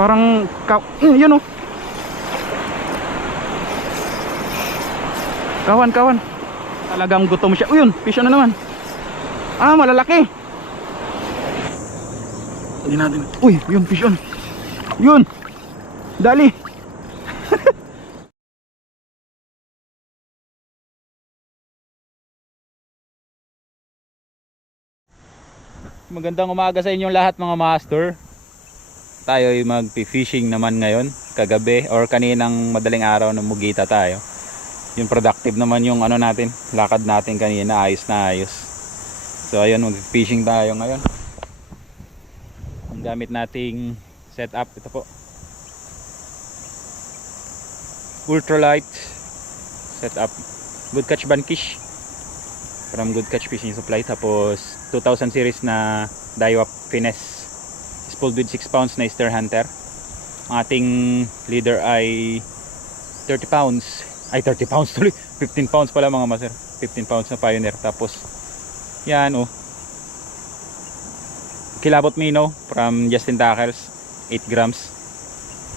Parang yun oh. Kawan, kawan. Talagang gutom siya. Yun, fish on na naman. Ah, malalaki. Hindi natin. Uy, yun, fish on. Yun. Dali. Magandang umaga sa inyong lahat mga master. Tayo ay mag-fishing naman ngayon, kagabi or kaninang madaling araw na mugita tayo. Yung productive naman yung ano natin, lakad natin kanina, ayos na ayos. So ayun, mag-fishing tayo ngayon. Ang gamit nating setup, ito po. Ultralight setup, Good Catch Bankish from Good Catch Fishing Supply. Tapos 2000 series na Daiwa Finesse, spooled with 6 pounds na Easter Hunter. Ang ating leader ay 30 pounds. Ay 30 pounds tuloy, 15 pounds pala mga master, 15 pounds na Pioneer. Tapos yan oh, kilabot minnow from Justin Tackles, 8 grams.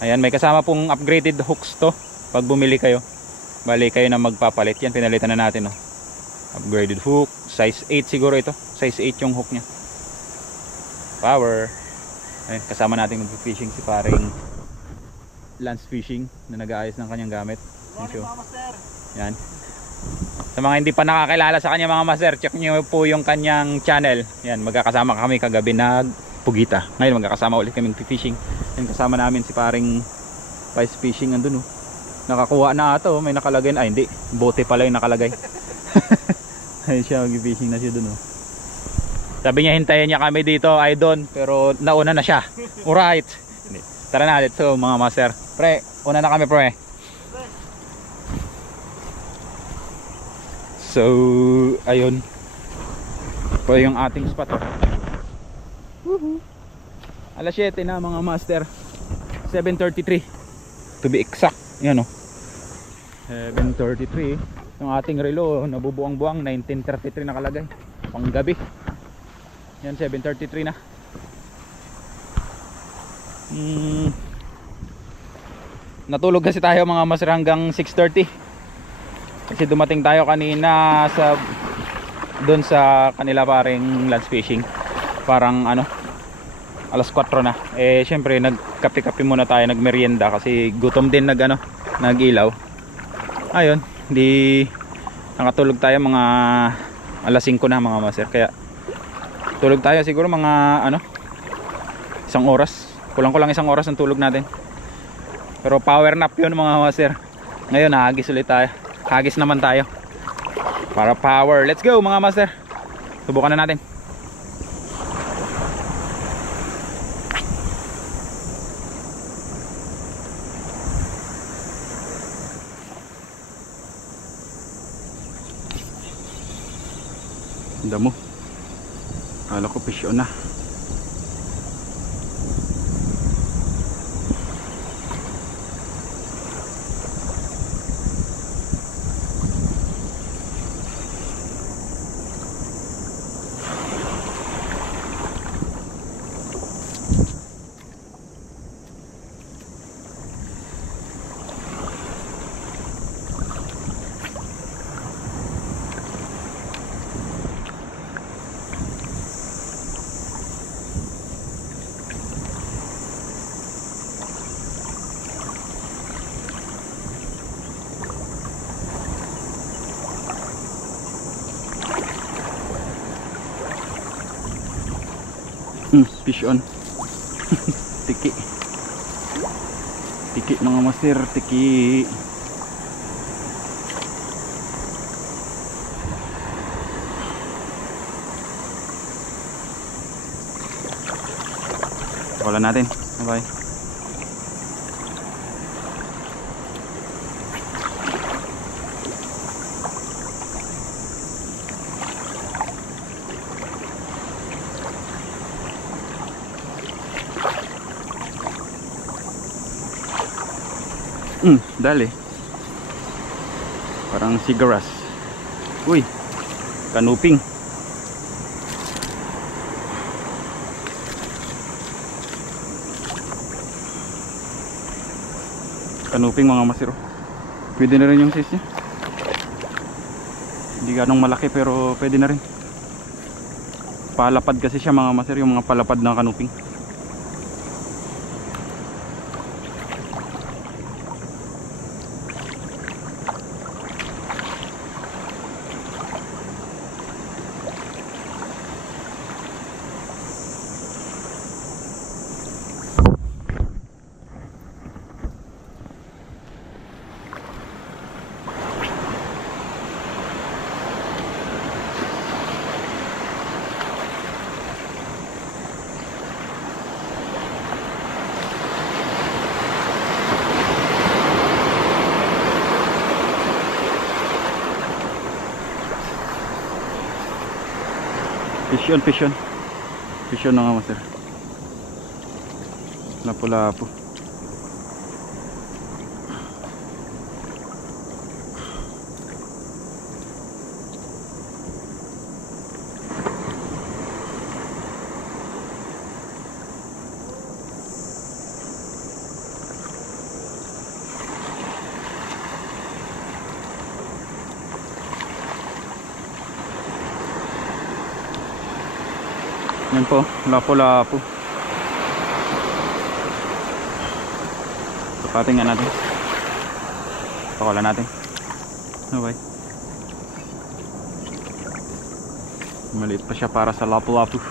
Ayan, may kasama pong upgraded hooks to pag bumili kayo. Bali kayo na magpapalit. Yan, pinalitan na natin oh. Upgraded hook, size 8 siguro ito, size 8 yung hook nya. Power. Ayun, kasama natin mag-fishing si paring Lance Fishing na nag-aayos ng kanyang gamit. Yan. Sa mga hindi pa nakakilala sa kanya mga master, check nyo po yung kanyang channel. Yan, magkakasama kami kagabi nagpugita. Ngayon magkakasama ulit kaming fishing. Yan, kasama namin si paring Vice Fishing andun oh. Nakakuha na ito, may nakalagay. Ay hindi, bote pala yung nakalagay. Ayun siya, mag-fishing na siya dun oh. Sabi niya hintayin niya kami dito ay doon, pero nauna na siya. Alright. Tara na, let's go mga master. Pre, una na kami pre. So, ayun. Po yung ating spot oh. Alas 7 na mga master. 7:33 to be exact. Yan oh. 7:33. Yung ating relo nabubuang-buang, 19:33 nakalagay. Panggabi. Yan, 7:33 na. Natulog kasi tayo mga master hanggang 6:30. Kasi dumating tayo kanina sa doon sa kanila paring Lance Fishing. Parang ano, alas 4 na. Eh syempre nagkape-kape muna tayo, nagmerienda kasi gutom din nagilaw. Ayun, di nakatulog tayo mga alas 5 na mga master. Kaya tulog tayo siguro mga ano, isang oras. Kulang-kulang isang oras ang tulog natin. Pero power nap 'yun mga master. Ngayon hagis ulit tayo. Hagis naman tayo para power. Let's go mga master. Subukan na natin. Damo. Kala ko fish on na. Fish on. Tiki. Tiki mga master, tiki. Wala natin. Bye. Dali. Parang sigaras. Uy, kanuping. Kanuping mga master. Pwede na rin yung size niya. Hindi ganong malaki pero pwede na rin. Palapad kasi siya mga master, yung mga palapad ng kanuping. Fish on na nga master. Lapu-lapu. Yan po, lapu-lapu. Sukatin nga natin. Pakawalan natin. Okay. Maliit pa siya para sa lapu-lapu.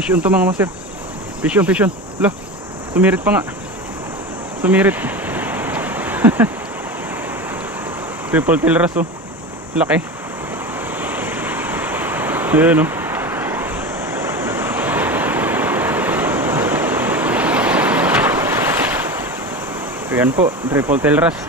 Fish on to mga master. Fish on. Lah, sumirit pa nga. Sumirit. Triple tail wrasse oh. Laki. Ayan oh. Ayan po, triple tail wrasse.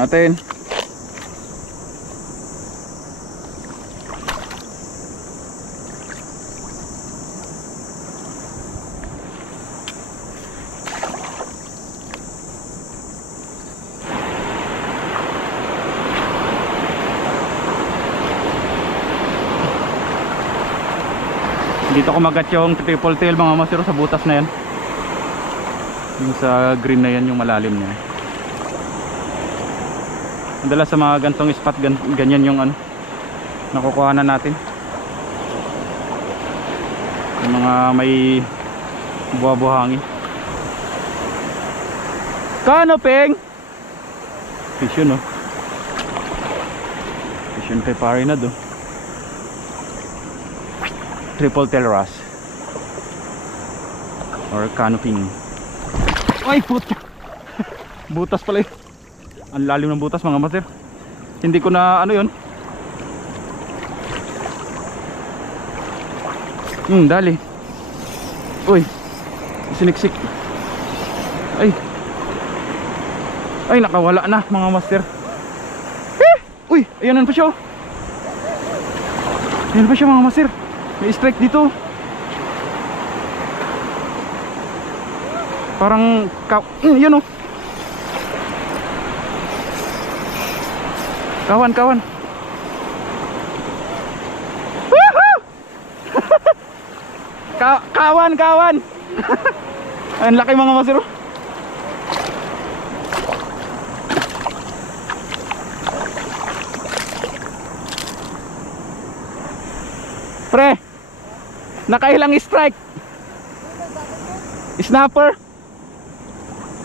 Natin. Dito kumagat yung triple tail mga master sa butas na yan. Yung sa green na yan, yung malalim na yan. Madalas sa mga gantong spot ganyan yung ano nakukuha na natin, yung mga may buha-buhangin. Kanuping fish yun oh. Fish yun kay Parinad oh. Triple tail wrasse or kanuping. Ay puto. Butas pala yun. Ang lalim ng butas mga master. Hindi ko na ano yun. Dali. Uy, siniksik. Ay nakawala na mga master. Uy, ayan pa siya. Ayan pa siya mga master. May strike dito. Parang yun oh. Kawan, kawan. Woohoo! Kawan, kawan. Ang laki mga master oh. Pre, nakailang strike? Snapper.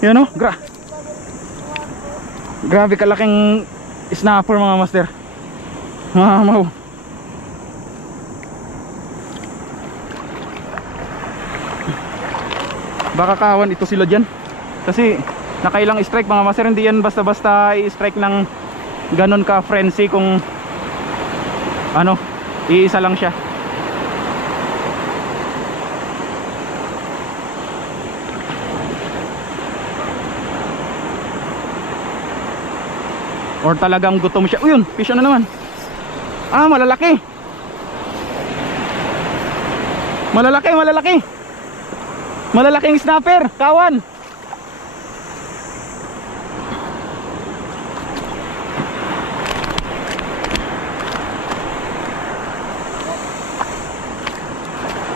Yan o, grabe kalaking snapper mga master. Mamaw. Baka kawan ito sila dyan. Kasi nakailang strike mga master. Hindi yan basta basta i-strike ng ganon ka frenzy kung ano, iisa lang siya. Or talagang gutom siya. Uyun, fish na naman. Ah, malalaki. Malalaki, malalaki. Malalaking snapper, kawan.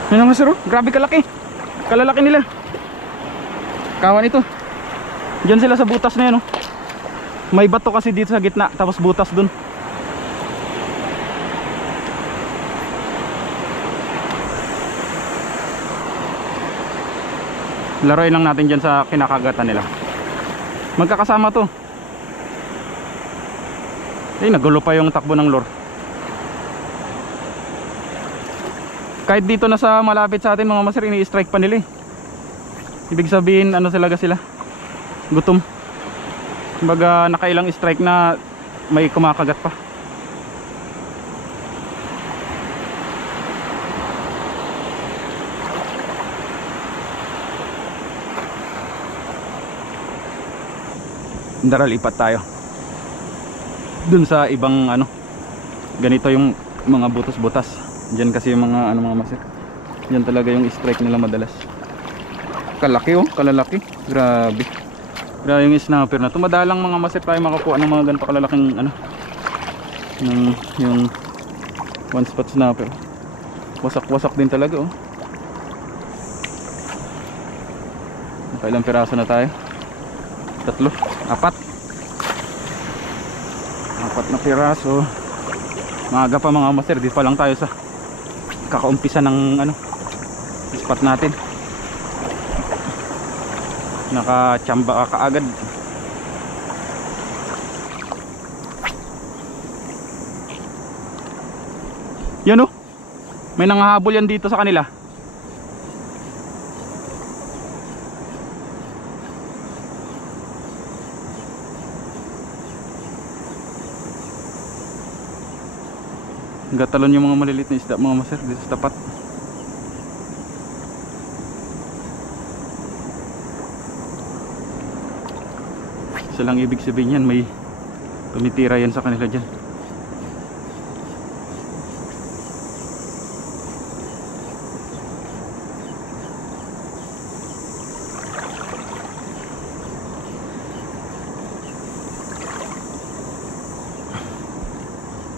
Yan ang masero, grabe kalaki. Kalalaki nila. Kawan ito. Diyan sila sa butas na yan oh. May bato kasi dito sa gitna, tapos butas dun. Laruin lang natin dyan sa kinakagatan nila. Magkakasama to. Nagulo pa yung takbo ng lure. Kahit dito na sa malapit sa atin mga master, ini-strike pa nila eh. Ibig sabihin ano talaga sila, gutom. Kumbaga nakailang strike na may kumakagat pa. Daral ipat tayo dun sa ibang ano, ganito yung mga butas-butas. Diyan kasi yung mga ano mga master, diyan talaga yung strike nila madalas. Kalaki oh, kalalaki. Grabe. Grabe yung snapper na to. Madalang mga master tayo makakuha ng mga ganito kalalaking ano, yung one spot snapper. Wasak-wasak din talaga oh. Nakailang piraso na tayo? 3, 4 na piraso. Maaga pa mga master, di pa lang tayo sa kakaumpisa ng ano, spot natin. Nakachamba ka kaagad. Yan oh, may nangahabol yan dito sa kanila. Gatalon yung mga maliliit na isda mga master dito sa tapat. Isa lang ibig sabihin yan, may tumitira yan sa kanila dyan.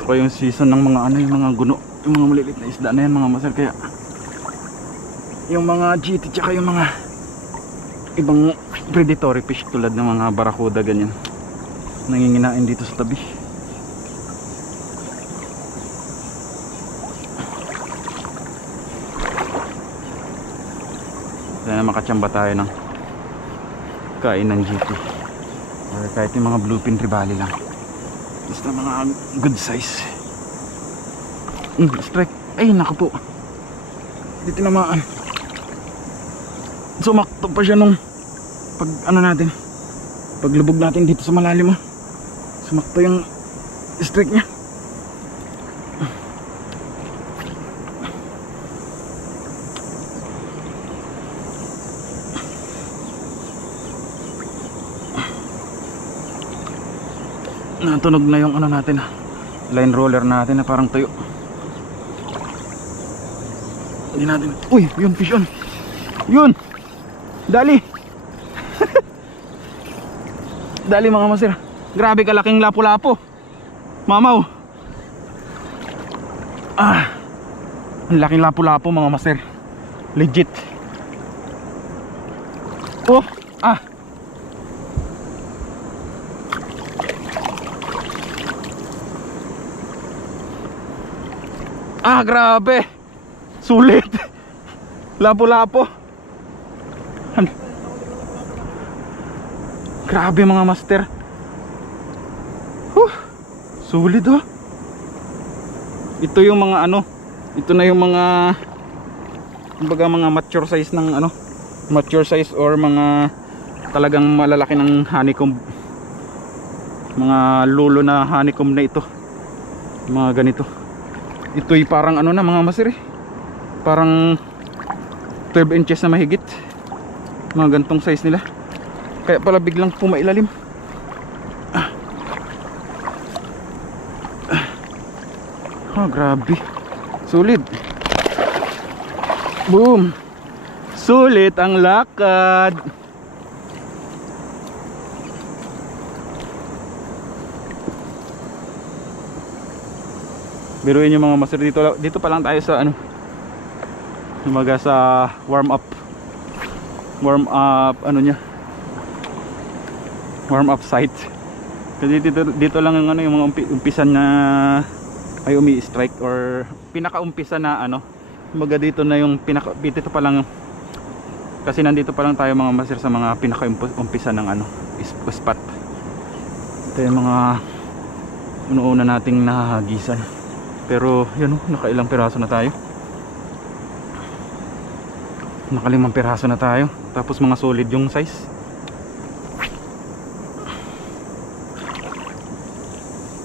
Ito ko yung season ng mga ano, yung mga guno, yung mga maliliit na isda na yan mga master. Kaya yung mga GT tsaka yung mga ibang predatory fish tulad ng mga barakuda ganyan nanginginain dito sa tabi. Sana makatsamba tayo ng kain ng GT or kahit yung mga bluefin trevally lang, basta mga good size. Strike. Ay naku po, hindi tinamaan. Sumakto pa siya nung pag ano natin, paglubog natin dito sa malalim. Sumakto yung strike niya. Natunog na yung ano natin, line roller natin na parang tuyo. Hindi natin. Uy, yun fish on. Yun. Dali. Dali mga master. Grabe kalaking lapu-lapo. Mamaw. Ang laking lapu-lapo mga master. Legit. Oh, grabe. Sulit. Lapu-lapo. Grabe mga master. Sulit oh. Ito yung mga ano, ito na yung mga kumbaga mga mature size ng ano, mature size or mga talagang malalaki ng honeycomb. Mga lulo na honeycomb na ito. Mga ganito. Ito'y parang ano na mga master eh. Parang 12 inches na mahigit. Mga gantong size nila. Kaya pala biglang pumailalim. Grabe. Sulit. Boom. Sulit ang lakad. Biruin yung mga master, dito pa lang tayo sa ano, umaga sa warm up ano nya, warm up site. Kasi dito lang ang ano, yung mga umpisan na ay umi-strike or pinaka-umpisa na ano, umaga dito na yung dito pa lang, kasi nandito pa lang tayo mga master sa mga pinaka-umpisa ng ano, spot. Ito yung mga una nating nahahagisan. Pero yun oh, nakailang piraso na tayo. Nakalimang piraso na tayo. Tapos mga solid yung size.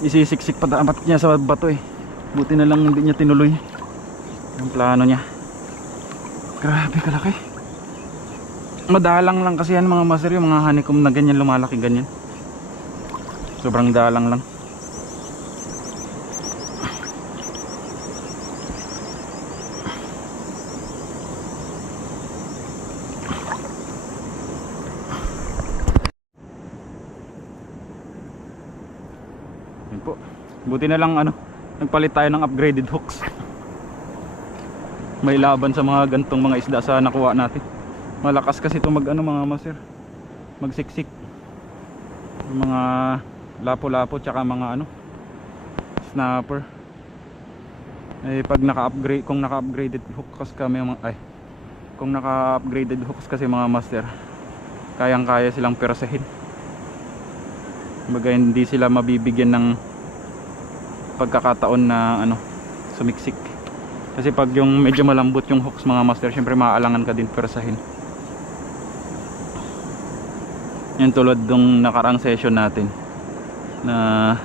Isisiksik pa dapat niya sa bato eh. Buti na lang hindi niya tinuloy ang plano niya. Grabe kalaki. Madalang lang kasi yan mga master, yung mga honeycomb na ganyan, lumalaki ganyan. Sobrang dalang lang. Po. Buti na lang ano, nagpalit tayo ng upgraded hooks. May laban sa mga gantong mga isda sa nakuha natin. Malakas kasi ito mag ano mga master, magsiksik. Mga lapo-lapo tsaka mga ano, snapper. Eh pag naka-upgrade, kung naka-upgraded hooks kami kung naka-upgraded hooks kasi mga master, kayang-kaya silang persahin. Kumbaga hindi sila mabibigyan ng pagkakataon na ano, sumiksik. Kasi pag yung medyo malambot yung hooks mga master, syempre maaalangan ka din persahin. Yan tulad nung nakarang session natin na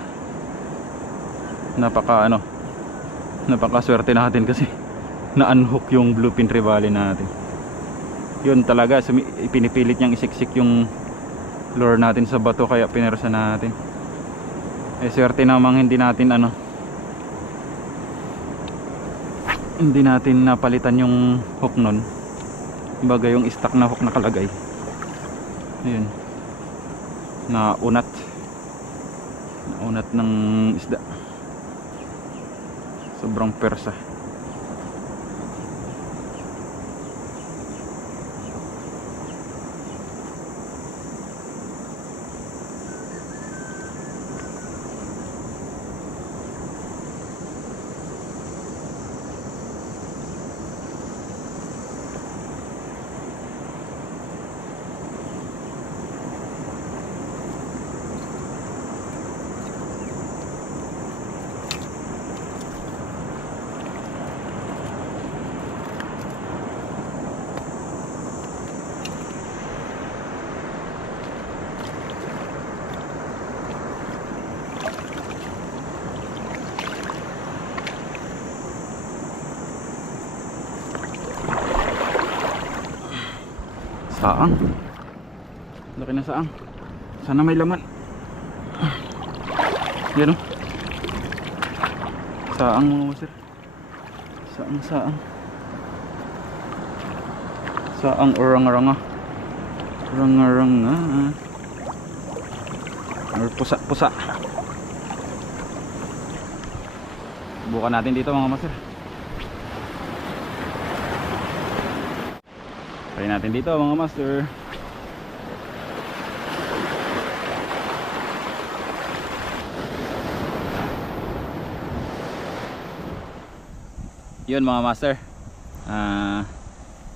napakaswerte natin kasi na-unhook yung bluefin trevally natin. Yun talaga, pinipilit niyang isiksik yung lure natin sa bato, kaya pinersa natin. Eh swerte namang hindi natin napalitan yung hook nun. Kumbaga yung stock na hook nakalagay, ayun, naunat ng isda. Sobrang persa. Saang. Laki na saang. Sana may laman. Yan o. Saang mga master. Saang. Saang or ranga-ranga. Ranga-ranga. Or pusa-pusa. Bukan natin dito mga master. Try natin dito mga master. Yun mga master.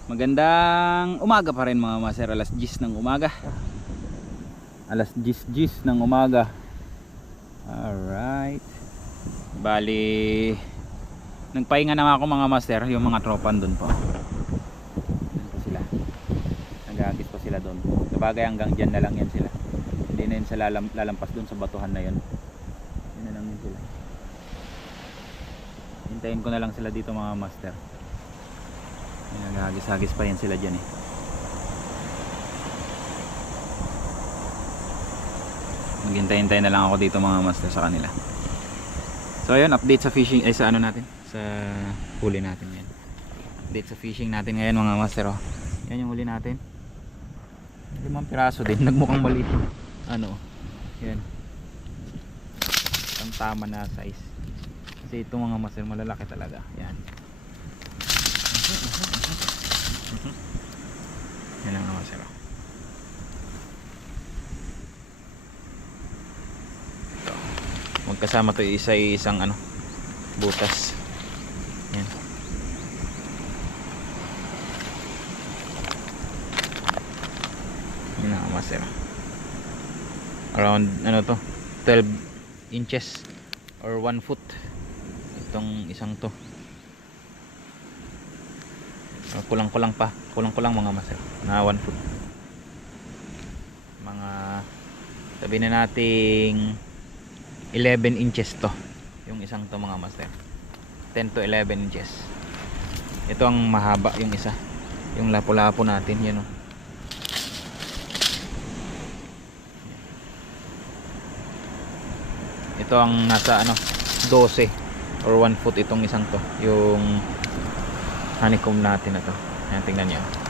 Magandang umaga pa rin mga master. Alas 10 ng umaga. Alas 10 ng umaga. Alright. Bali, nagpahinga na ako mga master. Yung mga tropan doon po. Doon po sila. Nag-aagis pa sila doon. Sabagay hanggang dyan na lang yan sila. Hindi na yun sila lalampas doon sa batuhan na yun. Yun na lang yun sila. Hintayin ko na lang sila dito mga master. Nag-agis-agis pa yan sila dyan eh. Maghintay-hintay na lang ako dito mga master sa kanila. So ayun, update sa fishing sa ano natin, sa huli natin yan. Update sa fishing natin ngayon mga master oh. Yan yung huli natin. 5 piraso din, nagmukhang maliit. Ano? Yan. Ang tama na size. Kasi ito mga master malalaki talaga. Yan. Yan ang mga master oh. Magkasama to isang ano butas. Yan. Yan ang master. Around ano to 12 inches or 1 foot itong isang to. Kulang-kulang pa. Kulang-kulang mga master na 1 foot. Mga sabihin na nating 11 inches to yung isang to mga master. 10 to 11 inches. Ito ang mahaba yung isa, yung lapu-lapu natin yan oh. Ito ang nasa ano 12 or 1 foot itong isang to, yung honeycomb natin na to. Ayan, tingnan nyo